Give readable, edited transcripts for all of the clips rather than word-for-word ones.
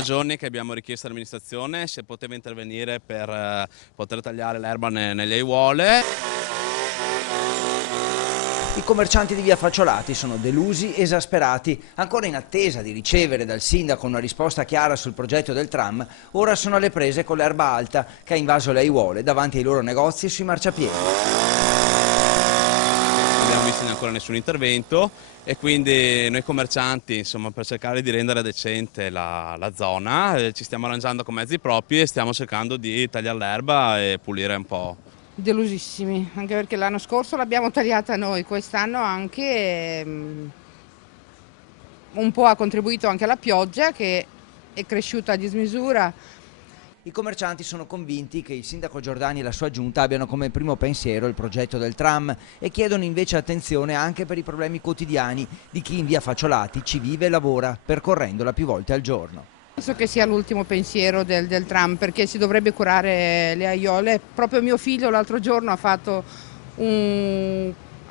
da giorni che abbiamo richiesto all'amministrazione se poteva intervenire per poter tagliare l'erba nelle aiuole. I commercianti di via Facciolati sono delusi, esasperati, ancora in attesa di ricevere dal sindaco una risposta chiara sul progetto del tram. Ora sono alle prese con l'erba alta che ha invaso le aiuole davanti ai loro negozi e sui marciapiedi. Non abbiamo visto ancora nessun intervento e quindi noi commercianti, insomma, per cercare di rendere decente la zona, ci stiamo arrangiando con mezzi propri e stiamo cercando di tagliare l'erba e pulire un po'. Delusissimi, anche perché l'anno scorso l'abbiamo tagliata noi, quest'anno anche un po' ha contribuito anche la pioggia che è cresciuta a dismisura. I commercianti sono convinti che il sindaco Giordani e la sua giunta abbiano come primo pensiero il progetto del tram e chiedono invece attenzione anche per i problemi quotidiani di chi in via Facciolati ci vive e lavora, percorrendola più volte al giorno. Penso che sia l'ultimo pensiero del tram, perché si dovrebbe curare le aiuole. Proprio mio figlio l'altro giorno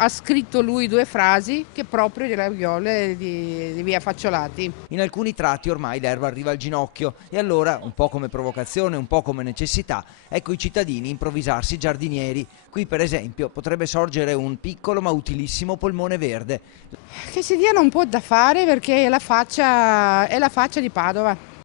ha scritto lui 2 frasi che proprio delle aiuole di via Facciolati. In alcuni tratti ormai l'erba arriva al ginocchio e allora, un po' come provocazione, un po' come necessità, ecco i cittadini improvvisarsi giardinieri. Qui per esempio potrebbe sorgere un piccolo ma utilissimo polmone verde. Che si diano un po' da fare perché è la faccia di Padova.